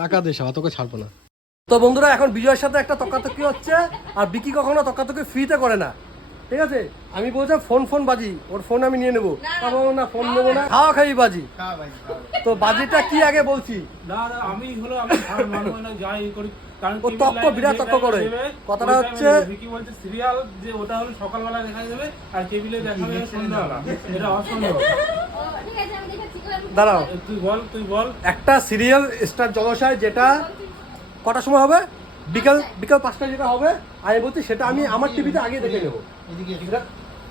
টাকা দে শালা, তোকে ছাড়বো না। তো বন্ধুরা, এখন বিজয়ের সাথে একটা তর্কাতর্কি হচ্ছে, আর বিকি কখনো তর্কাতর্কি ফ্রিতে করে না, ঠিক আছে? আমি বলছি ফোন বাজি, ওর ফোন আমি নিয়ে নেবো, না ফোন নেবো না, খাওয়া খাই বাজি। তো বাজিটা কি আগে বলছি, আমি মানবো না, যাই করি, কারণ ও তক্ক বিরাট তক্ক করে। কথাটা হচ্ছে কি বলছে, সিরিয়াল যে ওটা হলো সকালবেলা দেখা যাবে আর কেবিলে দেখা যাবে সন্ধ্যাবেলা, এটা অসম্ভব। দাঁড়াও, তুই বল একটা সিরিয়াল স্টার জলসায় যেটা কটার সময় হবে, বিকাল 5টায় যেটা হবে, আমি বলছি সেটা আমি আমার টিভিতে আগে দেখে নেবো।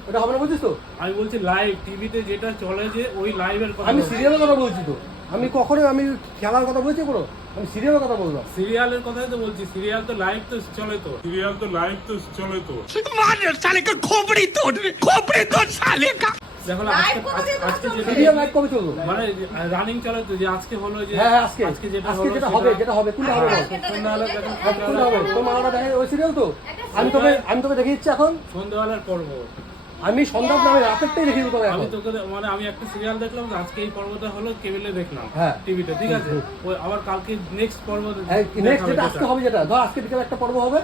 ওটা হবে না বলছিস তো? আমি বলছি লাইভ টিভিতে যেটা চলে, যে ওই লাইভের কথা। আমি সিরিয়ালের কথা বলছি তো, আমি কখনোই আমি খেলার কথা বলছি কোনো, আমি সিরিয়ালের কথা বললাম। সিরিয়ালের কথাই তো বলছি, সিরিয়াল তো লাইভ তো চলে তো, দেখো আজকে সিরিয়াল লাইভ কবে চলবে? মানে রানিং চলে তো, যে আজকে হলো, যে হ্যাঁ আজকে যেটা হবে কোনটা হবে বল? কোনটা হবে? তোর মামাটা দেখে ওই সিরিয়াল তো, আমি তোকে দেখিয়ে দিচ্ছি এখন সন্ধ্যাবেলার পর্ব। আমি সন্ধ্যা আমি রাতেরটাই দেখিয়ে দেবো আমি এখন। তোকে মানে আমি একটা সিরিয়াল দেখলাম, আজকে এই পর্বটা হলো কেবিলে দেখলাম, হ্যাঁ টিভিতে, ঠিক আছে? ওই আবার কালকে নেক্সট পর্ব নেক্সট যেটা আজকে হবে, যেটা ধর আজকে বিকেলে একটা পর্ব হবে,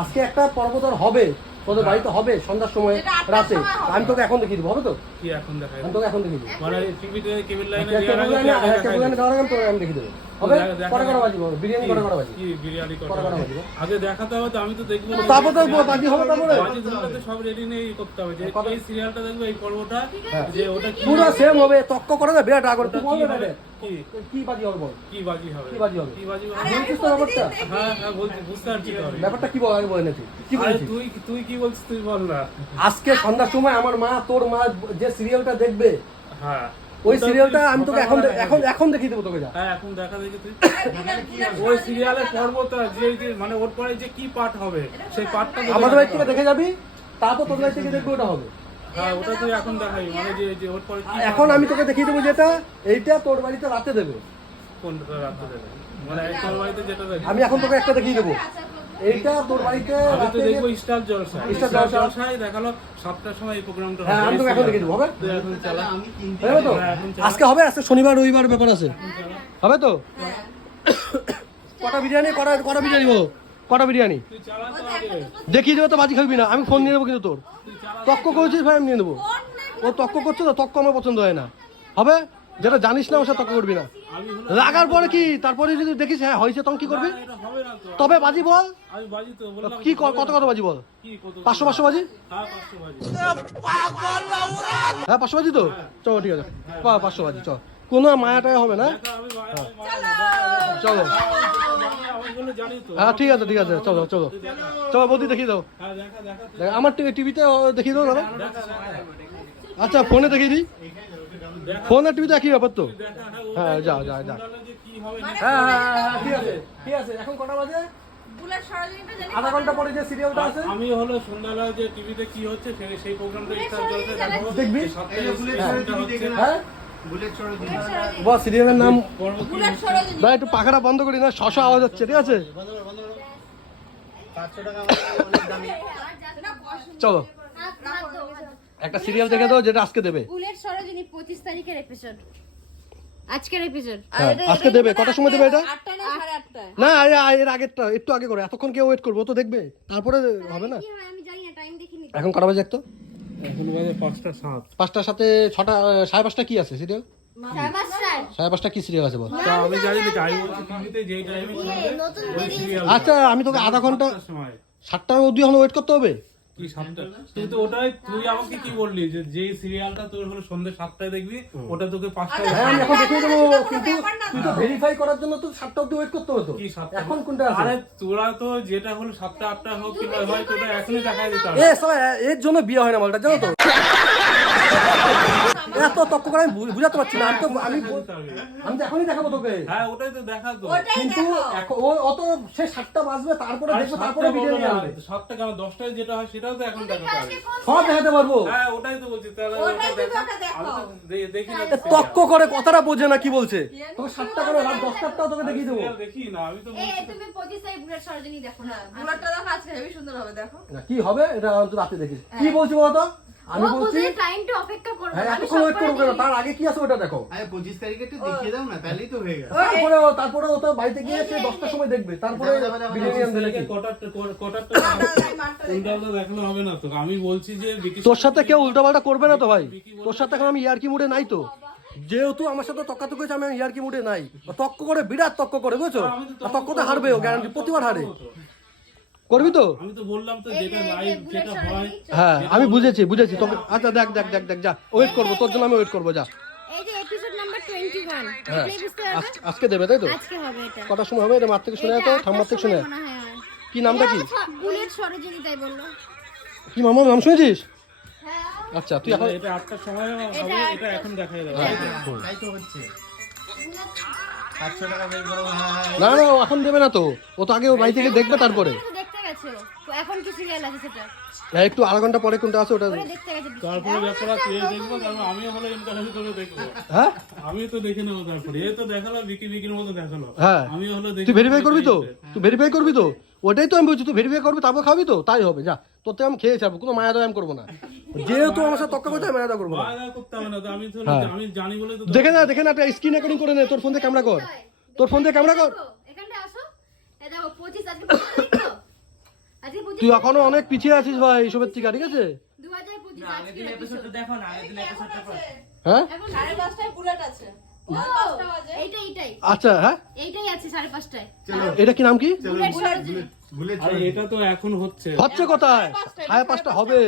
আজকে একটা পর্ব তোর হবে তোদের বাড়িতে হবে সন্ধ্যার সময় রাতে, আমি তোকে এখন দেখিয়ে দেবো, হবে তো? কি এখন দেখাই, আমি তোকে এখন দেখিয়ে দেবো, মানে টিভিতে কেবিল লাইনে দেওয়ার আগে তোকে আমি দেখিয়ে দেবো, হবে? কটা বাজি বল, বিরিয়ানি কটা বাজি? কি বিরিয়ানি কটা বাজি? আগে দেখাতে হবে তো, আমি তো দেখবো, তারপর তো বাজি হবে, তারপরে বাজি ধরলে তো সব রেডি নেই করতে হবে, যে এই সিরিয়ালটা দেখবো, এই পর্বটা, হ্যাঁ। যে ওটা কি পুরো সেম হবে, তক্ক করে না বিরাট আগে তুই বল না, কি কি বাজি হবে বল, কি বাজি হবে, কি বাজি হবে? কি বাজি হবে? বলছিস তো ব্যাপারটা, হ্যাঁ বলছি, বুঝতে পারছি তো আমি। ব্যাপারটা কি বল আগে বলে নাকি কি আরে বলছিস? তুই কি বলছিস, তুই বল না। আজকে সন্ধ্যার সময় আমার মা তোর মা যে সিরিয়ালটা দেখবে, হ্যাঁ ওই সিরিয়ালটা আমি তোকে এখন দেখিয়ে দেবো তোকে, যা। হ্যাঁ এখন দেখা দেখি তুই ওই সিরিয়ালের পর্বটা, যে মানে ওর পরে যে কি পার্ট হবে, সেই পার্টটা আমাদের বাড়ি থেকে দেখে যাবি, তারপর তোর বাড়ি থেকে দেখবি, ওটা হবে। হ্যাঁ ওটা তুই এখন দেখাই, মানে যে ওর পরে কি এখন আমি তোকে দেখিয়ে দেবো যেটা, এইটা তোর বাড়িতে রাতে দেবে, কোনটা রাখতে দেবে, মানে তোর বাড়িতে যেটা দেবে। আমি এখন তোকে একটা দেখিয়ে দেবো, এইটা তোর বাড়িতে আমি তো রাতে দেখবো স্টার জলসা, স্টার স্টার জলসা। জলসায় দেখালো 7টার সময় এই প্রোগ্রামটা হবে। হ্যাঁ আমি তোকে এখন দেখিয়ে দেবো, হবে? তুই এখন চালা, হবে তো? আজকে হবে, আজকে শনিবার রবিবার ব্যাপার আছে, হবে তো? কটা বিরিয়ানি কটা বিরিয়ানি বলো, কটা বিরিয়ানি তুই চালা তো আগে, দেখিয়ে দেবো তো, বাজি খাবি না, আমি ফোন নিয়ে নেবো কিন্তু তোর, তক্ক করেছিস ভাই আমি নিয়ে নেবো, ও তক্ক করছে তো, তক্ক আমার পছন্দ হয় না, হবে? যেটা জানিস না ওর সাথে তক্ক করবি না, আমি হলো লাগার পরে কি তারপরে যদি দেখিস হ্যাঁ হয়েছে তখন কি করবি? এটা হবে না তো, তবে বাজি বল, আমি বাজি তো বললাম কি কত বাজি বল, কি কত 500 বাজি, হ্যাঁ 500 বাজি, হ্যাঁ 500 বাজি তো, চলো ঠিক আছে 500 বাজি, চল, কোনো মায়াটাই হবে না, আমি চলো আমি বলে জানি তো, হ্যাঁ ঠিক আছে চলো চলো চলো বৌদি দেখিয়ে দাও, হ্যাঁ দেখা দেখা দেখ, আমার টিভিতে দেখিয়ে দাও দাদা, দেখা আচ্ছা ফোনে দেখিয়ে দিই, ফোন আর টিভিতে একই ব্যাপার তো, দেখা হ্যাঁ যা যে কি হবে না। হ্যাঁ ঠিক আছে এখন কটা বাজে, আধা ঘন্টা পরে যে সিরিয়ালটা আছে আমি হলো সন্ধ্যাবেলা যে টিভিতে কি হচ্ছে সেই প্রোগ্রামটা স্টার জলসা দেখাবো, দেখবি? হচ্ছে হ্যাঁ বস সিরিয়ালের নাম, পর্ব কি ভাই একটু পাখাটা বন্ধ করি না, শশা আওয়াজ হচ্ছে, ঠিক আছে চলো একটা সিরিয়াল দেখে দাও যেটা আজকে দেবে, বুলেট সরোজিনী 25 তারিখের এপিসোড, আজকের এপিসোড হ্যাঁ আজকে দেবে, কটার সময় দেবে এটা? 8টা না 8:30টায়। না এর আগেরটা একটু আগে করে, এতক্ষণ কেউ ওয়েট করবো, ও তো দেখবে তারপরে হবে না। কি হয় আমি জানি না, টাইম দেখিনি। এখন কটা বাজে তো? এখন বাজে 5টা 7। 5টার সাথে 6টা, 5:30 কি আছে সিরিয়াল? 5:30 কি সিরিয়াল আছে বল? তা আমি জানি না, আমি বলছি টিভিতে যেই টাইমে চলবে নতুন ওই সিরিয়াল আচ্ছা আমি তোকে আধা ঘন্টা সময় 7টার অবধি এখন ওয়েট করতে হবে, কি 7টা, তুই তো ওটাই, তুই আমাকে কি বললি যে যেই সিরিয়ালটা তোর হলো সন্ধ্যে 7টায় দেখবি, ওটা তোকে 5টায় হ্যাঁ আমি এখন দেখিয়ে দেবো, কিন্তু তুই তো ভেরিফাই করার জন্য তো 7টা অবধি ওয়েট করতে হতো, কি 7টা, এখন কোনটা আছে? আরে তোরা তো যেটা হলো 7টা 8টা হোক কিংবা হয় তোটা এখনই দেখাই দিতে হবে। এ সবাই এর জন্য বিয়ে হয় না বলটা, জানো তো? এত তক্ক করে আমি বুঝাতে পারছি না, আমি তো এখনই দেখাবো তোকে, হ্যাঁ ওটাই তো দেখা তো, কিন্তু ও তো সে 7টা বাজবে তারপরে দেখবে, তারপরে ভিডিও নিয়ে আসবে, 7টা কেন 10টায় যেটা হয় সেটাও তো এখন দেখাতে হবে। সব দেখাতে পারবো। হ্যাঁ ওটাই তো বলছি, তাহলে ওটা দেখা, আমি তো দেখি না তক্ক করে কথাটা বোঝে না কি বলছে, তোকে 7টা করে রাত 10টাও তোকে দেখিয়ে দেবো, সিরিয়াল দেখি না, আমি তো বলছি তুমি 25 তারিখ বুলেট সরোজিনী দেখো না, বুলেটটা দেখো, আজকে হেভি সুন্দর হবে, দেখো। না, কি হবে এটা অন্তত রাতে দেখিস, কি বলছি বলতো? আমি ও বলছি বুঝে টাইমটা অপেক্ষা করবে হ্যাঁ আমি এতক্ষণ সব ওয়েট করে করবো কেন দিই। তার আগে কি আছে ওটা দেখো আরে 25 তারিখে একটু দেখিয়ে দাও না, তাহলেই তো হয়ে গেল। তারপরে ও তো বাড়িতে গিয়ে সে 10টার সময় দেখবে তারপরে যাবে, যাবে, বিরিয়ানি আনবে নাকি কটারটা উল্টাপাল্টা দেখানো হবে না তো। আমি বলছি যে বিকি তোর সাথে কেউ উল্টাপাল্টা করবে না তো ভাই, তোর সাথে এখন আমি ইয়ার্কি মুডে নাই তো, যেহেতু আমার সাথে তক্কাতুকি হয়েছে আমি ইয়ার্কি মুডে নাই, ও তক্ক করে বিরাট তক্ক করে বুঝছো, আর তক্কতে হারবে ও গ্যারান্টি, প্রতিবার হারে, করবি তো? আমি তো বললাম তো এই যেটা যে লাইভ বুলেট যেটা সরাই হয় দিই। হ্যাঁ আমি বুঝেছি তোকে, আচ্ছা দেখ দেখ দেখ দেখ যা ওয়েট করবো তোর জন্য, আমি ওয়েট করবো যা। এই যে এপিসোড নাম্বার 21 হ্যাঁ দেখলেই বুঝতে পারবে আজকে দেবে তাই তো? আজকে হবে এটা। কটার সময় হবে এটা মার থেকে শুনে তো, ঠাম্মার থেকে শুনে? কি নামটা কি? বুলেট সরোজিনী তাই বললো। কি মামার নাম শুনেছিস? হ্যাঁ আচ্ছা তুই এখন এটা 8টার সময় হবে, এটা এখন দেখাই যাবে। তাই তো হচ্ছে। 500 টাকা বের করো ভাই। না না ও এখন দেবে না তো, ও তো আগে ও বাড়ি থেকে দেখবে তারপরে, তো দেখতে গেছে ও। তো এখন কি সিরিয়াল আছে সেটা হ্যাঁ, একটু আধা ঘন্টা পরে কোনটা আছে ওটা। ওরে দেখতে গেছে। তারপরে ব্যাপার আছে এ দেখবো, তারপর আমিও হলো ইনকারেজ করে দেখবো। হ্যাঁ আমি তো দেখে নেবো তারপরে, এ তো দেখালো বিকির মতো দেখালো, হ্যাঁ আমিও হলো দেখে তুই ভেরিফাই করবি তো, নেবো। তুই ভেরিফাই করবি তো, ওটাই তো আমি বলছি, তুই ভেরিফাই করবি তারপর খাবি তো, তাই হবে যা, তোর থেকে আমি খেয়ে ছাড়বো, কোনো মায়া দয়া আমি করবো না, যেহেতু আমার সাথে তক্কা করতে মায়া দয়া করবো না। বায়না করতে হবে না তো, আমি তো হ্যাঁ। আমি জানি বলে তো দেখে না একটা স্ক্রিন রেকর্ডিং করে নে, তোর ফোন থেকে ক্যামেরা কর, তোর ফোন থেকে ক্যামেরা কর। এখানটা আসো। এই দেখো 25 আজকে 25 তারিখ তো? আজকে 25 তুই এখনো অনেক পিছিয়ে আছিস ভাই এইসবের থেকে, ঠিক আছে? 2025 আজকে এপিসোড। হ্যাঁ এখন 5:30টায় বুলেট আছে। ও 5টা বাজে। এইটাই আচ্ছা হ্যাঁ এইটাই আছে 5:30টায়। এটা কি নাম কি? বুলেট সরোজিনী। ভুলে আরে এটা তো এখন হচ্ছে হচ্ছে কোথায়? 5:30 হবে,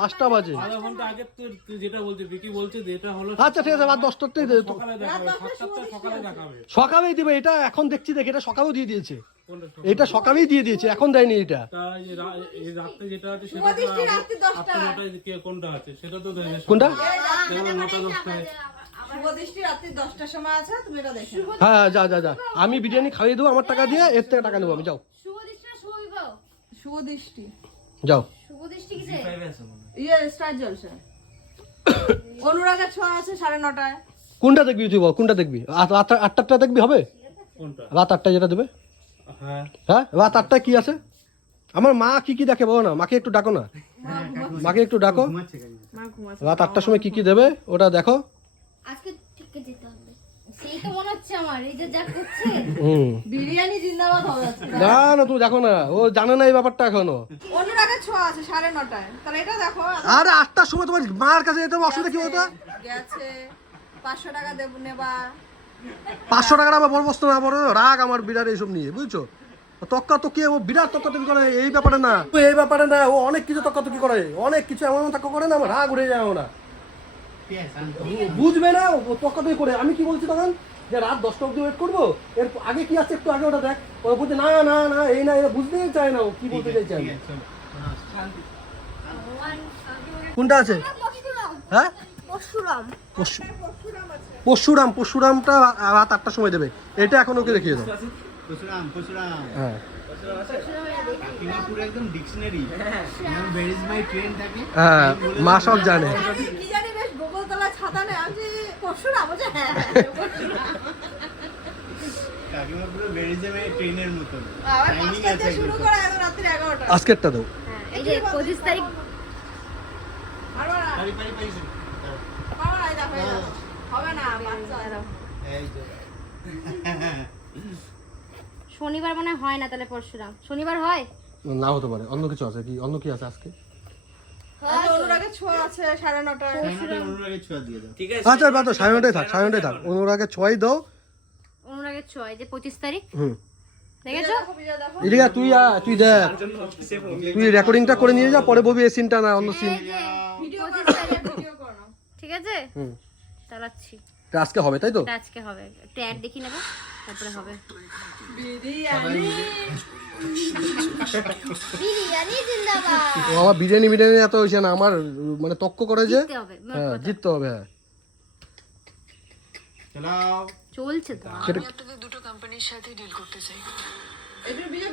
5টা বাজে। আধা ঘন্টা আগে তুই যেটা বলছিস বিকি বলছে যে এটা হলো আচ্ছা ঠিক আছে রাত 10টাতেই দে তো, সকালে দেখাবে, 7টার সকালে দেখাবে। সকালেই দিবে, এটা এখন দেখছি দেখ, এটা সকালেও দিয়ে দিয়েছে, কোনটা সকালে? এটা সকালেই দিয়ে দিয়েছে, এখন দেয়নি এটা। তা এই রাতে যেটা আছে সেটা তো 8টা 9টায় কে কোনটা আছে সেটা তো দেখে। কোনটা? যেমন 9টা 10টায় শুভদৃষ্টি রাত্রি 10টার সময় আছে, তুমি এটা দেখো। হ্যাঁ যা আমি বিরিয়ানি খাইয়ে দেবো আমার টাকা দিয়ে, এর থেকে টাকা নেবো আমি, যাও শুভদৃষ্টি না শুভবিবাহ? শুভদৃষ্টি যাও। শুভদৃষ্টি কিসে? স্টার জলসা। অনুরাগের ছোঁয়া আছে 9:30টায়। কোনটা দেখবি তুই বল, কোনটা দেখবি? রাত 8টা দেখবি হবে? কোনটা? রাত 8টায় যেটা দেবে? হ্যাঁ হ্যাঁ রাত 8টায় কি আছে? আমার মা কি দেখে বলো না, মাকে একটু ডাকো না, মাকে একটু ডাকো, ঘুমাচ্ছে কেন? মা ঘুমাচ্ছে। রাত 8টার সময় কি দেবে ওটা দেখো। আজকে ঠিক যেতে হবে। সেই তো মনে হচ্ছে আমার এই যে যা করছে। বিরিয়ানি জিন্দাবাদ হবে আজকে। না তুমি দেখো না, ও জানে না এই ব্যাপারটা এখনো। অনুরাগের ছোঁয়া আছে 9:30টায়। তাহলে এটা দেখো। আরে 8টার সময় তোমার মার কাছে যেতে হবে, অসুবিধা কি বলতো? গেছে 500 টাকা দেব নেবা। 500 টাকার আবার বড় বস্তু না, বড় রাগ আমার বিরাট এইসব নিয়ে, বুঝছো? তক্কা তকি ও বিরাট তক্কাতকি করে এই ব্যাপারে না, এই ব্যাপারে না, ও অনেক কিছু তক্কাতকি করে, অনেক কিছু এমন তক্কা করে না, আমার রাগ উঠে যায় না, Yes, বুঝবে না ও তক্কাতকি করে। আমি কি বলছি তখন যে রাত 10টা অবধি ওয়েট করবো, এর আগে কি আছে একটু আগে ওটা দেখ, ও বলছে না এই না, এটা বুঝতেই চায় না, ও কি বলতে চাইছে আমি। কোনটা আছে? হ্যাঁ পরশুরামটা রাত 8টার সময় দেবে, এটা এখন ওকে দেখিয়ে দাও। পরশুরাম। হ্যাঁ কাকিমা পুরো একদম dictionary. where is my train থাকে? হ্যাঁ মা সব জানে। কি জানি বেশ গোগলতলা ছাতা নেই। আমি পরশুরাম বলছে হ্যাঁ পরশুরাম। কাকিমা পুরো where is my train এর মতন। আবার Timing 5টা আছে থেকে শুরু একদম। করে একদম রাত্রি 11টা। আজকেরটা দাও। এই যে 25 তারিখ পারি। বাবা এই দেখো, এই দেখো। হবে না বাচ্চা। এই যে। শনিবার মনে হয় না, তাহলে পরশুরাম শনিবার হয়। না হতে পারে, অন্য কিছু আছে কি, অন্য কি আছে আজকে? আজকে অনুরাগের ছোঁয়া আছে 9:30টায়। অনুরাগের ছোঁয়া দিয়ে দাও। আচ্ছা বাতো 9:30 থাক, 9:30 থাক, অনুরাগে 6 দাও। অনুরাগের ছয় যে 25 তারিখ হুম দেখেছো? ভিডিও দেখো। এদিকে তুই দেখ, তুই রেকর্ডিংটা করে নিয়ে যা, পরে বলবি এই সিনটা না অন্য সিন। এই যে ভিডিও 25 করো, তারিখ ভিডিও করো না। ঠিক আছে হুম চালাচ্ছি। এটা আজকে হবে তাই তো? এটা আজকে হবে, একটু অ্যাড দেখি নেবো তারপরে হবে। বিরিয়ানি বিরিয়ানি জিন্দাবাদ। ও আমার বিরিয়ানি এত হয়েছে না, আমার মানে তক্ক করে যে জিততে হবে, মোট হ্যাঁ কথা। জিততে হবে। হ্যাঁ চালাও। চলছে তো। সেটা একটু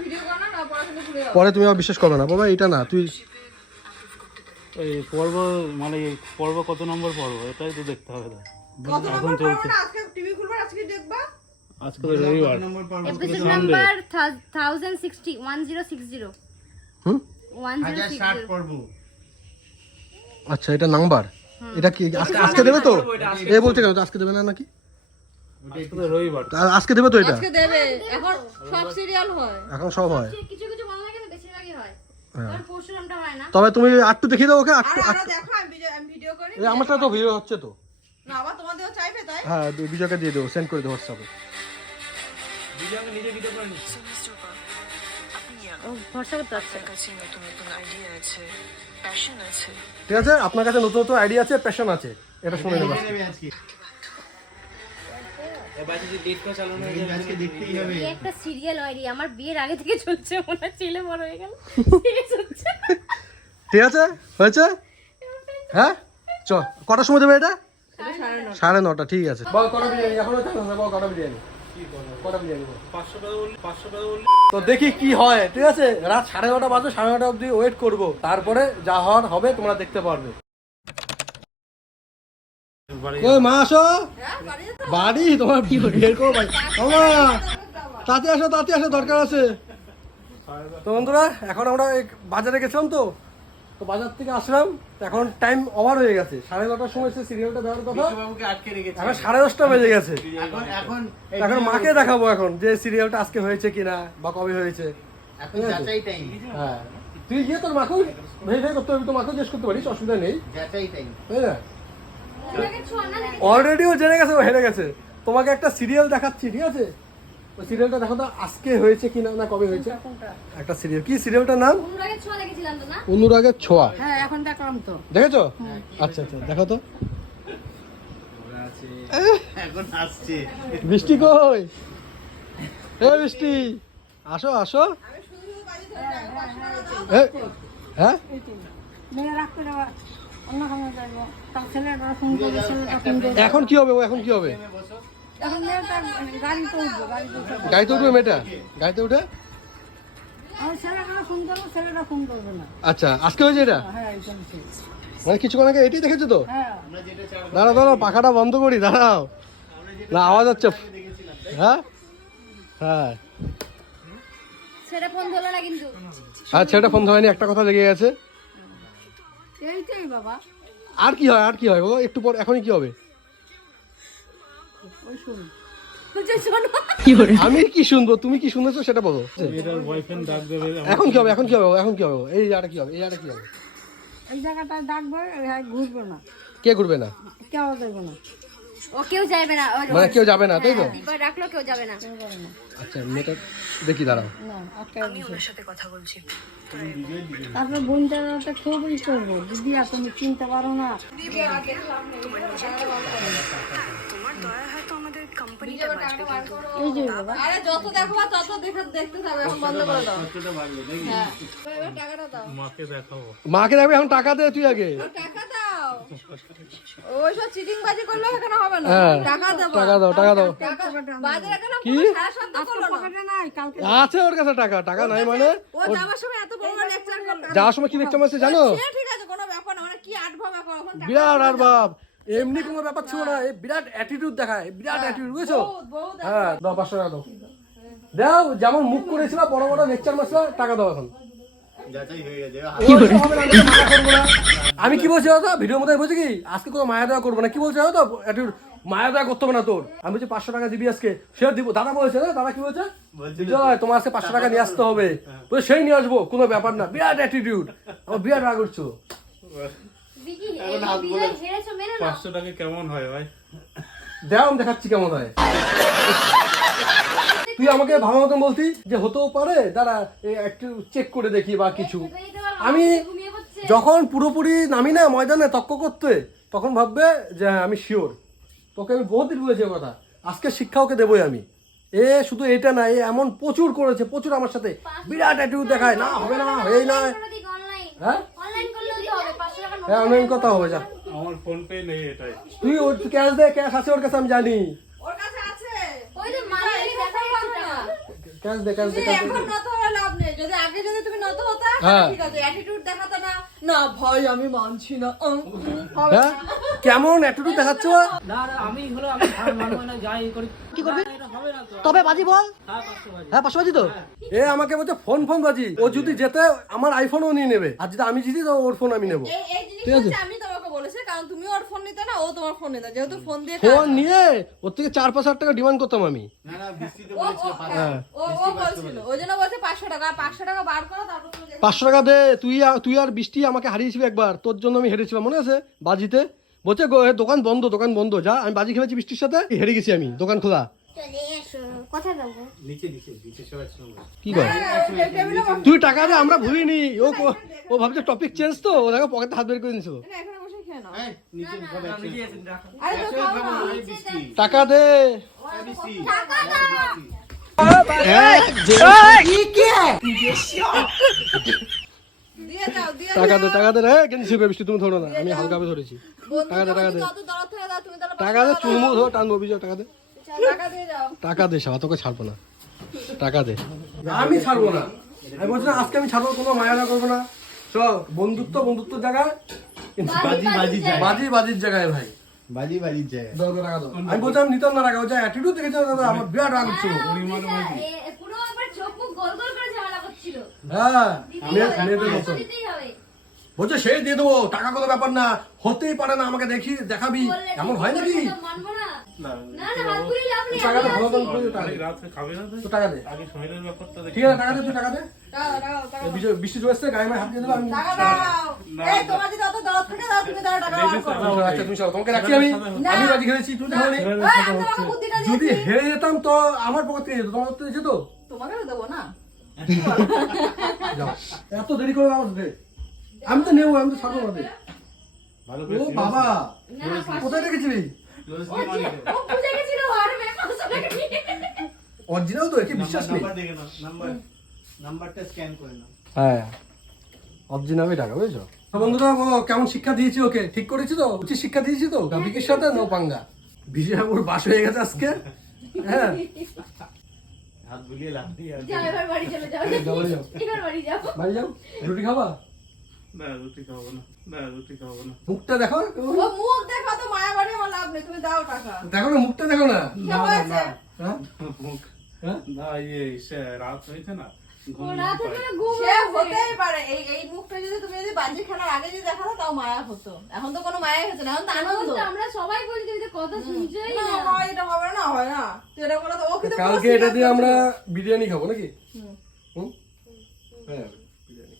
ভিডিও করো না, পড়াশোনা ভুলে যাও। পরে তুমি আবার বিশ্বাস করবে না বাবা, এটা না তুই এই পর্ব কত নম্বর পর্ব এটাই তো দেখতে হবে তো। কত নম্বর পড়বো না, আজকে টিভি খুলবে আজকে দেখবা। আজকে তো রবিবার। নম্বর পর্ব এপিসোড নাম্বার 1060 1060 হুম 1060 1060। পর্ব। আচ্ছা এটা নাম্বার, এটা কি আজকে দেবে তো? এ বলতে কেন আজকে দেবে না নাকি? আজকে তো রবিবার। আজকে দেবে তো এটা? আজকে দেবে, এখন সব সিরিয়াল হয়। এখন সব হয়। কিছু কিছু বাংলা কিন্তু বেশিরভাগই হয়, হ্যাঁ। আর পরশুরামটা হয় না। তবে তুমি আটটু দেখিয়ে দাও ওকে। আর আটটু আরো দেখো, আমি ভিডিও করি। এই আমারটা তো ভিডিও হচ্ছে তো। না আবার তোমাদেরও চাইবে তাই? হ্যাঁ ভিডিওকে দিয়ে দেবো, সেন্ড করে দেবো হোয়াটসঅ্যাপে। ভিডিও আমি নিজে ভিডিও করে নিচ্ছি। ও ভরসা করতে পারছে না। ঠিক আছে, আপনার কাছে নতুন নতুন আইডিয়া আছে, প্যাশন আছে, এটা শুনে নেবো। নেবে আজকে এবার যদি ডেট করে চালানো হয়ে যায় আজকে দেখতেই হবে। এই একটা সিরিয়াল হয়নি, আমার বিয়ের আগে থেকে চলছে, মনে হয় ছেলে বড় হয়ে গেল সিরিয়াস হচ্ছে। ঠিক আছে, হয়েছে? হ্যাঁ চ, কটার সময় দেবে এটা? 9:30। ঠিক আছে। বল কটা বিরিয়ানি এখনো চাই না? বল কটা বিরিয়ানি? কটা বিরিয়ানি বল? 500 টাকা বললি, 500 টাকা বললি। তো দেখি কি হয়, ঠিক আছে? রাত 9:30 বাজে, 9:30 অবধি ওয়েট করবো, তারপরে যা হওয়ার হবে তোমরা দেখতে পারবে। কই মা আসো, বাড়ি তোমার বের করো ভাই। মামা তাতে আসো, তাতে আসো, দরকার আছে। তো বন্ধুরা এখন আমরা বাজারে গেছিলাম তো বাজার থেকে আসলাম, এখন টাইম ওভার হয়ে গেছে। 9:30টার সময় সে সিরিয়ালটা দেওয়ার কথা, বাবুকে আটকে রেখেছে। এখন 10:30 বেজে গেছে। এখন এখন এখন মাকে দেখাবো এখন যে সিরিয়ালটা আজকে হয়েছে কিনা বা কবে হয়েছে। এখন যাচাই টাইম, হ্যাঁ তুই গিয়ে তোর মাকেও ভেরিফাই করতে পারবি, তো মাকেও জিজ্ঞেস করতে পারিস, অসুবিধা নেই, যাচাই টাইম। তাই না? ওনাকে ছোঁয়া না নাকি? অলরেডি ও জেনে গেছে, ও হেরে গেছে। তোমাকে একটা সিরিয়াল দেখাচ্ছি, ঠিক আছে? ওই সিরিয়ালটা দেখো তো আজকে হয়েছে কিনা না কবে হয়েছে। একটা সিরিয়াল, কি সিরিয়ালটার নাম? অনুরাগের ছোঁয়া দেখেছিলাম তো না? অনুরাগের ছোঁয়া। হ্যাঁ এখন দেখলাম তো। দেখেছো? আচ্ছা আচ্ছা দেখো তো। ওরা আছে এখন আসছে। বৃষ্টি কই? এ বৃষ্টি আসো আসো। এ, হ্যাঁ মেয়ে রাখতে যাওয়া, অন্য কামে যাবো, তার ছেলেটা ফোন করবে, ছেলেটা ফোন করবে। এখন কি হবে? ও এখন কি হবে? এখন মেয়েটা গাড়িতে উঠবে, গাড়িতে উঠবে। গাড়িতে উঠবে মেয়েটা? গাড়িতে উঠে আমার ছেলেটা ফোন করবে, ছেলেটা ফোন করবে না। আচ্ছা আজকে হয়েছে এটা? হ্যাঁ এই চলছে। মানে কিছুক্ষণ আগে এটাই দেখেছো তো? হ্যাঁ আমরা যেটা চার দাঁড়াও দাঁড়াও, পাখাটা বন্ধ করি, দাঁড়াও। না আওয়াজ হচ্ছে। হ্যাঁ হ্যাঁ সেটা ফোন ধরলো না কিন্তু। আচ্ছা এটা ফোন ধরেনি, একটা কথা লেগে গেছে। এইটাই বাবা, আর কি হয়, আর কি হয় বলো একটু পর, এখনই কি হবে? ওই শুন। বলছে শোনো, আমি কি শুনবো, তুমি কি শুনেছো সেটা বলো। এটার বয়ফ্রেন্ড ডাক দেবে। এখন কি হবে, এখন কি হবে, এখন কি হবে? এই জায়গাটা কি হবে, এই জায়গাটা কি হবে? এই জায়গাটায় ডাকবে, ঘুরবে না, কে ঘুরবে না? কেউ দেবে না, ও কেউ যাবে না, মানে কেউ যাবে না, তাই তো? দীপা ডাকলো কেউ যাবে না। কেউ যাবে না। আচ্ছা মেয়েটা দেখি, দাঁড়াও। না আটকে দিছে। তারপর বোনটার একটা খুবই করবো, দিদি আর তুমি চিনতে পারো না। এই যে বাবা, আরে যত দেখবা তত দেখতে থাকবে, এখন বন্ধ করে দাও। কতটা ভাগবে নাকি? হ্যাঁ এবার টাকাটা দাও, মাকে দেখাবো। মাকে দেখবে, এখন টাকা দে তুই আগে। টাকা দাও। ওইসব চিটিং বাজি করলে এখানে হবে না, হ্যাঁ টাকা দেবো। টাকা দাও, টাকা দাও। বাজারে এখানে কি? সারা সপ্তাহ করলো না। পকেটে নাই, কালকে আছে ওর কাছে টাকা, টাকা নাই মানে? ও যাওয়ার সময় এত বড় বড় লেকচার করলো। যাওয়ার সময় কি দেখতে পাচ্ছে জানো? সে ঠিক আছে, কোনো ব্যাপার না, মানে কি আট ভাবা করো এখন। বিরাট আর বাপ, এমনি কোনো ব্যাপার ছিল না, এই বিরাট অ্যাটিটিউড দেখায়, বিরাট অ্যাটিটিউড, বুঝছো? বহুত হ্যাঁ দাও 500 টাকা দাও। দাও, যেমন মুখ করেছিল বড় বড় লেকচার মাসলা, টাকা দাও এখন। যাচাই হয়ে গেছে। ওইসব হবে না, আমি মায়া করবো না। আমি কি বলছি জানো তো, ভিডিওর মধ্যে বলছি কি আজকে কোনো মায়া দেওয়া করবো না, কি বলছি জানো তো, অ্যাটিটিউড মায়া দেওয়া করতে হবে না তোর। আমি বলছি 500 টাকা দিবি আজকে, সে দিব। দাদা বলেছে না, দাদা কি বলছে, বিজয় তোমার আজকে 500 টাকা নিয়ে আসতে হবে, বলে সেই নিয়ে আসবো, কোনো ব্যাপার না। বিরাট অ্যাটিটিউড, আমার বিরাট রাগ করছো। বিকি এই বিজয় হেরেছো, মেনে নাও। 500 টাকা কেমন হয় ভাই? দেও আমি দেখাচ্ছি কেমন হয়। তুই আমাকে ভালো মতন বলতি যে হতেও পারে, দাঁড়া একটু চেক করে দেখি বা কিছু। আমি ঘুমিয়ে পড়ছে। যখন পুরোপুরি নামি না ময়দানে তক্ক করতে, তখন ভাববে যে হ্যাঁ, আমি শিওর। তোকে আমি বহুত দিন বলেছি কথা, আজকে শিক্ষা ওকে দেবোই আমি। এ শুধু এটা না, এ এমন প্রচুর করেছে, প্রচুর আমার সাথে বিরাট অ্যাটিটিউড দেখায়, না হবে না, হবেই না। হ্যাঁ অনলাইন করলেও তো হবে, 500 টাকা নোট। হ্যাঁ অনলাইন কথা হবে, যা আমার ফোন পে নেই এটাই। তুই ওর ক্যাশ দে, ক্যাশ আছে ওর কাছে আমি জানি। ওর কাছে আছে, ওই যে মানি দেখাই টাকা। ক্যাশ দে, ক্যাশ দে, তুমি ক্যাশ দে। এখন নত হয়ে লাভ নেই। যদি আগে যদি তুমি নত হতা, হ্যাঁ। ঠিক আছে, অ্যাটিটিউড দেখাতে না, না ভাই আমি মানছি না, হবে হ্যাঁ না। কেমন অ্যাটিটিউড দেখাচ্ছ? না না আমি হলো আমি মানবো না যাই করি কি করবি? এটা হবে না তো তবে বাজি বল। হ্যাঁ 500 বাজি হ্যাঁ 500 বাজি তো। এ আমাকে বলছে ফোন বাজি, ও যদি জেতে আমার আইফোনও নিয়ে নেবে, আর যদি আমি জিতি তো ওর ফোন আমি নেবো। এই জিনিসটা হচ্ছে আমি তোমাকে বলেছি, কারণ তুমি ওর ফোন নিতে না, ও তোমার ফোন নিতে, যেহেতু ফোন দিয়ে ফোন নিয়ে ওর থেকে 4-5 হাজার টাকা ডিমান্ড করতাম আমি। ও বলছিল, ওই জন্য বলছে 500 টাকা, 500 টাকা বার করো তারপর তুমি দেখো। 500 টাকা দে, তুই আর বৃষ্টি আমাকে হারিয়েছিলি একবার, তোর জন্য আমি হেরেছিলাম মনে আছে বাজিতে। বলছে দোকান বন্ধ যা, আমি বাজি খেলেছি বৃষ্টির সাথে, হেরে গেছি আমি, দোকান খোলা। চলে এসো, কোথায় যাবো? কি কর তুই টাকা দে, আমরা ভুলিনি। ও ভাবছে টপিক চেঞ্জ তো, ও দেখো পকেটে হাত বের করে নিয়েছিল। না, এখানে বসে খেয়ে নাও। নিচে আছে রাখো আরে তো খাও না। টাকা দে। টাকা দাও। দিয়ে টাকা দাও। দে টাকা দে রে, কিন্তু শিখবে বৃষ্টি তুমি ধরো না, আমি হালকাভাবে ধরেছি। টাকা দে টাকা দে যত দরদ থেকে দাও, তুমি তাহলে টাকা দে, চুলমুল ধর টানবো বিজয়, টাকা দে। টাকা দিয়ে যাও। টাকা দে, শালা তোকে ছাড়বো না, টাকা দে। আমি ছাড়বো না, আমি বলছি না আজকে আমি ছাড়বো, কোনো মায়া করবো না। চ বন্ধুত্ব জায়গায়, কিন্তু বাজির জায়গায় ভাই। বাজির জায়গা দাও টাকা দাও। আমি বলছিলাম নিতাম না টাকা, ও যা অ্যাটিটিউড দেখেছে দাদা, আমার বিরাট রাগ হচ্ছিল। পুরো আবার চোখ মুখ গোল গোল করে ঝামেলা করছিল। হ্যাঁ মেয়েদের মতো দিতেই হবে। বলছে সেই দিয়ে দেবো, টাকা কোনো ব্যাপার না, হতেই পারে না, আমাকে দেখাবি, এমন হয় নাকি? মানবো না। না না হাত ঘুরে লাভ নেই। টাকাটা ভালো করে টাকা দে। রাতে খাবে না তো? তো টাকা দে, আগে শরীরের ব্যাপারটা দেখি। ঠিক আছে টাকা দে, তুই টাকা দে। টাকা বিজয় বৃষ্টি চলে এসছে, গায়ে মায়ে হাত দিয়ে দেবো আমি। দাও। এই তোমার যদি অত দরদ থেকে দাও, তুমি দাও টাকা বার করো। আচ্ছা তুমি চলো, তোমাকে রাখছি আমি বাজি খেলেছি, তুমি দেখো নি। এই, আমি তোমাকে বুদ্ধিটা যদি দিয়েছি। হেরে যেতাম তো আমার পকেট থেকে যেত, তোমার থেকে যেত। তোমাকে দেবো না। যাও, এত দেরি করে আমার দে, আমি তো নেবো, আমি তো ছাড়বো না দে। ভালো ও বাবা, না না কোথায় রেখেছিলি? ও বুঝে গেছিল আর মে 500 টাকা নিয়ে। অরিজিনাল তো, একে বিশ্বাস নেই। নাম্বার দেখে নাও নাম্বারটা স্ক্যান করে নাও হ্যাঁ অরিজিনালই টাকা, বুঝেছো? তো বন্ধুরা, ও কেমন শিক্ষা দিয়েছি ওকে, ঠিক করেছি তো, উচিত শিক্ষা দিয়েছি তো। বিকির সাথে নো পাঙ্গা, বিজয়পুর বাস হয়ে গেছে আজকে। হ্যাঁ হাত বুলিয়ে লাভ দিয়ে যাও এবার বাড়ি চলে যাও। যাও। এবার বাড়ি যাও। বাড়ি যাও, রুটি খাবা? না রুটি খাবো না, মুখটা দেখো, ও মুখ দেখো, তো মায়া বাড়ি আমার লাভ নেই, তুমি দাও টাকা। দেখো না মুখটা দেখো না। কি হয়েছে? হ্যাঁ মুখ হ্যাঁ না, রাত হয়েছে না, ঘুম ও রাতে পায়। করে ঘুম সে আসে। হতেই পারে, এই মুখটা যদি বাজি খেলার আগে যদি দেখাতো তাও মায়া হতো। এখন তো কোনো মায়া হচ্ছে না, এখন তো আনন্দ। তো আমরা সবাই বলি তুমি তো কথা শুনছই না, না। হয় এটা হবে না, হয় না। তুই এটা বলে তো ও কিন্তু পুরো কালকে এটা দিয়ে serious আমরা করছিল। বিরিয়ানি খাবো নাকি? হুম। হুম? হ্যাঁ বিরিয়ানি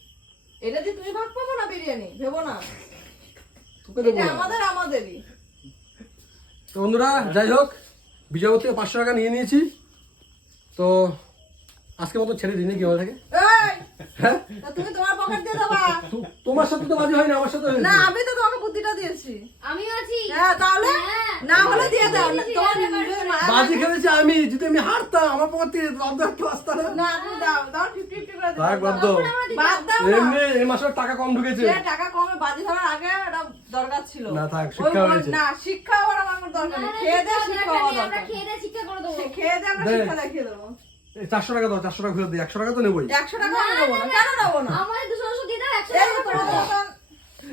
এটা দিয়ে তুমি ভাগ পাবো না বিরিয়ানি, ভেবো না। তোকে দেবো এটা না। আমাদেরই। তো বন্ধুরা, যাই হোক, বিজয় থেকে 500 টাকা নিয়ে নিয়েছি, তো আজকে মতো ছেড়ে দিই নাকি আমাদেরকে? এই, হ্যাঁ তা তুমি তোমার পকেট দিয়ে দেবা। তোমার সাথে তো বাজি হয় না, আমার সাথে হয়েছে। না, আমি তো তোমাকে বুদ্ধিটা দিয়েছি। আমিও আছি। হ্যাঁ, তাহলে হ্যাঁ। না হলে দিয়ে দাও। না, তোমার আমি নিজের মায়া বাজি খেলেছি আমি, যদি আমি হারতাম আমার পকেট থেকে অর্ধেক কেউ আসতো না। না, তুমি দাও 50-50 করে দিও। থাক, বাদ দাও। বাদ দাও না। এমনি এই মাসের টাকা কম ঢুকেছে। যে টাকা কমে বাজি ধরার আগে এটা দরকার ছিল। না, থাক, ওই শিক্ষা বল- হয়েছে। না, শিক্ষা আবার আমার কোনো দরকার নেই। খেয়ে দিয়ে শিক্ষা হওয়া আমরা দরকার। খেয়ে দিয়ে শিক্ষা করে দেবো। খেয়ে দিয়ে আমরা দে। শিক্ষা দেখিয়ে দেবো। এই 400 টাকা দাও, 400 টাকা ফেরত দিই, 100 টাকা তো নেবই। 100 টাকা আমি দেবো না। কেন দেবো না? আমাদের 200 দিয়ে দাও 100 এই টাকা তোমার করে দাও। মতন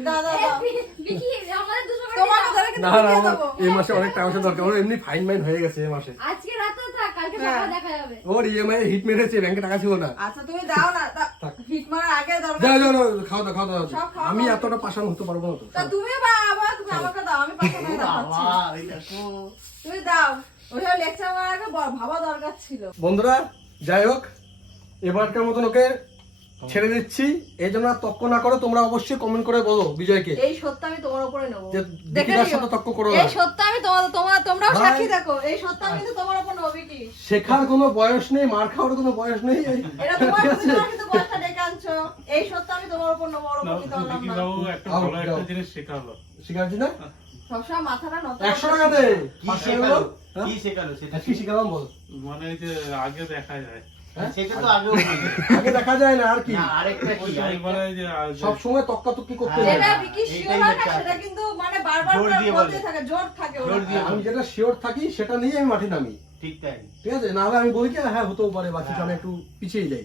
দাও, দাও, দাও। বিকি আমাদের 200 টাকা তোমাকে দাও। ধরে কিন্তু না দিয়ে না, আমার দেবো। এই মাসে অনেক টাকা পয়সা দরকার, ওর এমনি ফাইন মাইন হয়ে গেছে এই মাসে। আজকে রাতে থাক, কালকে হ্যাঁ। সকালে দেখা যাবে। ওর ইএমআই হিট মেরেছে, ব্যাংকে টাকা ছিল না। আচ্ছা তুমি দাও না। থাক। হিট মারার আগে দরকার। যাও যাও যাও, খাওয়া দাও খাওয়া দাও। সব খাওয়া আমি দাও। এতটা পাশান হতে পারবো না তো। তা তুমি বা আবার তুমি আমাকে দাও, আমি পাশে না দাঁড়াচ্ছি। এই দেখো তুমি দাও। ওইসব লেকচার মারার আগে ভাবা দরকার ছিল। বন্ধুরা, যাই হোক, এবারকার মতন ওকে ছেড়ে দিচ্ছি। এই জন্য আর তর্ক না করো, তোমরা অবশ্যই কমেন্ট করে বলো বিজয়কে এই সত্য আমি তোমার উপরে নেবো। যে দেখে বিকিটার নিও। সাথে তর্ক করো না। এই সত্য আমি তোমরাও ভাই। সাক্ষী দেখো। এই সত্য আমি কিন্তু তোমার উপর নেবো, বিকি। শেখার কোনো বয়স নেই, মার খাওয়ার কোনো বয়স নেই। এটা তোমার প্রতি তোমার কিন্তু বয়সটা ডেকে আনছো। এই সত্য আমি তোমার উপর নেবো, ওর উপর কিন্তু আনলাম না। বাবু একটা আও, ভালো একটা যাও। জিনিস শেখালো। শিখাচ্ছি না? সবসময় মাথাটা নত 100 টাকা দে। কি 500 টাকা শেখালো দাও। হ্যাঁ? কি শেখালো সেটা কি শিখালাম বল? মানে ওই যে আগে দেখা যায়, হ্যাঁ? সেটা তো আগেও বললে। আগে দেখা যায় না, আর কি না আরেকটা ওই কি যে আরেকটা? বলে যে সব সময় তক্কাতক্কি করতে হ্যাঁ। হয় যেটা না। বিকি এইটাই শিওর হয় না, হচ্ছে সেটা কিন্তু মানে বারবার জোর দিয়ে বলতে বলে। থাকে, জোর থাকে ওর। জোর দিয়ে আমি যেটা শিওর থাকি সেটা নিয়ে আমি মাঠে নামি, ঠিক তাই ঠিক আছে? না হলে আমি বলি কি হ্যাঁ হতেও পারে, বাকি আমি একটু পিছিয়ে যাই।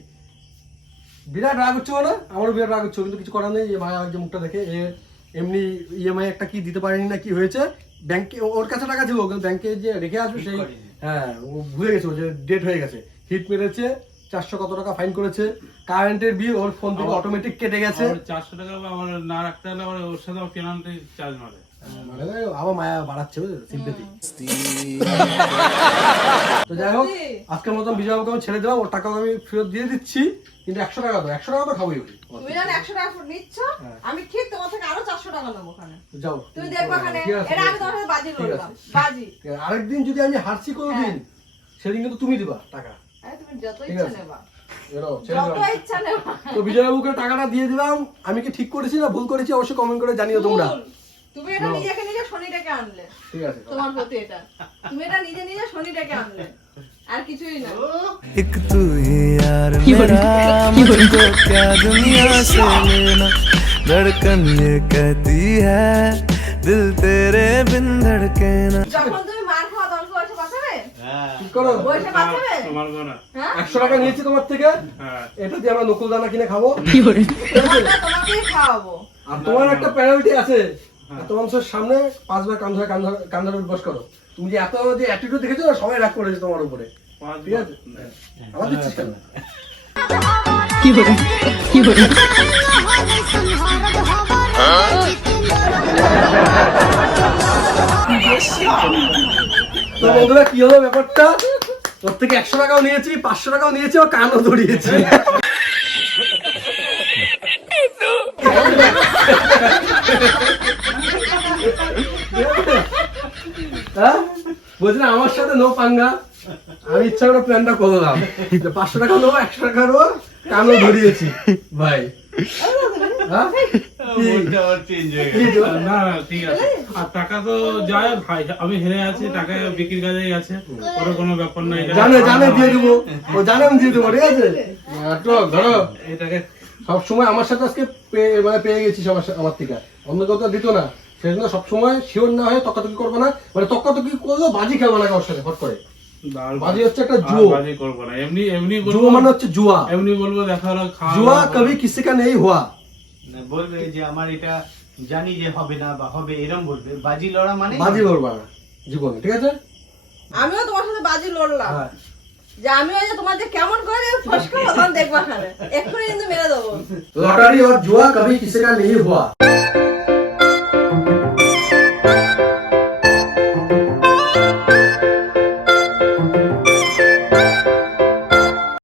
বিরাট রাগ হচ্ছে না, আমারও বিরাট রাগ হচ্ছে, কিন্তু কিছু করার নেই। এই মায়া যে মুখটা দেখে এমনি ইএমআই একটা কি দিতে পারেনি না কি হয়েছে, ব্যাংকে ওর কাছে টাকা ছিল কিন্তু ব্যাংকে যে রেখে আসবে সেই, হ্যাঁ ও ভুলে গেছে, ও যে ডেট হয়ে গেছে, হিট মেরেছে, 400 কত টাকা ফাইন করেছে, কারেন্টের বিল ওর ফোন থেকে অটোমেটিক কেটে গেছে। 400 টাকা আবার না রাখতে হলে আবার ওর সাথে পেনাল্টি চার্জ মারে। মানে আবার মায়া বাড়াচ্ছে বুঝলি, সিম্পেথি। তো যাই হোক, আজকের মতন বিজয়বাবুকে আমি ছেড়ে দেবো, ওর টাকা আমি ফেরত দিয়ে দিচ্ছি, কিন্তু 100 টাকা তো 100 টাকা তো খাবোই ওকে। তুমি যখন 100 টাকা নিচ্ছ, আমি ঠিক তোমার থেকে আরো 400 টাকা নেবো ওখানে। যাও তুমি দেখবা ওখানে, ঠিক আছে, এটা আমি তোমার সাথে বাজি ঠিক আছে। লড়লাম, বাজি। আরেকদিন যদি আমি হারছি কোনোদিন, সেদিন কিন্তু তুমি দিবা টাকা। আরে তুমি যত ঠিক ইচ্ছা আছে। নেবা, এরাও ছেড়ে যত দিলাম। ইচ্ছা নেবা। তো বিজয়বাবুকে টাকাটা দিয়ে দিলাম, আমি কি ঠিক করেছি না ভুল করেছি অবশ্যই কমেন্ট করে জানিও তোমরা। ভুল। তুমি এটা নিজেকে নিজে শনি ডেকে আনলে, ঠিক আছে, তোমার প্রতি এটা। তুমি এটা নিজে নিজে শনি ডেকে আনলে, আর কিছুই না। एक तू ही यार मेरा मुझको क्या दुनिया से लेना धड़कन ये कहती है दिल तेरे बिन धड़के ना। যখন তুমি মার খাওয়া দরকার বসে বাঁচাবে, হ্যাঁ ঠিক করো। বসে বাঁচাবে। তোমার গো না। হ্যাঁ, 100 টাকা নিয়েছি তোমার থেকে, হ্যাঁ এটা দিয়ে আমরা নকুল দানা কিনে খাবো। তোমারটা তোমাকেই খাওয়াবো। আর তোমার একটা প্যারালিটি আছে, এত মানুষের সামনে 5 বার কান ধরে উঠবাস করো। তুমি যে এত যে অ্যাটিটিউড দেখেছো না, সবাই রাগ করেছে তোমার উপরে, ঠিক আছে? আমার দিচ্ছিস কেন? তো বন্ধুরা কি হলো ব্যাপারটা, তোর থেকে 100 টাকাও নিয়েছি, 500 টাকাও নিয়েছি, ও কানও ধরিয়েছি। হ্যাঁ? বলছি না, আমার সাথে নো পাঙ্গা, আমি ইচ্ছা করে প্ল্যানটা করলাম, 500 টাকা নেবো, 100 টাকা নেবো, কানও ধরিয়েছি ভাই। হ্যাঁ? কি? মনটা আবার চেঞ্জ হয়ে কি গেল। তো? না না, ঠিক আছে। আর টাকা তো যায়, ভাই আমি হেরে আছি, টাকা বিক্রির কাজেই আছে, ওর কোনো ব্যাপার নাই। জানে দিয়ে দেবো, ও জানে আমি দিয়ে দেবো, ঠিক আছে? নাটক ধরো, এটাকে সবসময় আমার সাথে আজকে মানে পেয়ে গেছিস আমার থেকে, অন্য কথা দিত না, সেই জন্য সবসময় শিওর না হয়ে তকাতকি করবো না, মানে তকাতকি করলেও বাজি খেলবো না ওর সাথে ফট করে। বাজি হচ্ছে একটা জুয়ো, বাজি করবো না, এমনি এমনি বলবো, জুয়ো মানে হচ্ছে জুয়া, এমনি বলবো দেখা হলো খাওয়া জুয়া কবি কিসি কা নেই হুয়া। না, বলবে যে আমার এটা জানি যে হবে না বা হবে, এরকম বলবে। বাজি লড়া মানে বাজি লড়বা না জীবনে, ঠিক আছে? আমিও তোমার সাথে বাজি লড়লাম, হ্যাঁ। যে আমিও যে তোমার যে কেমন করে ফসকা তখন দেখবা খানে, এক্ষুনি কিন্তু মেরে দেবো। लॉटरी और जुआ कभी किसी का नहीं हुआ।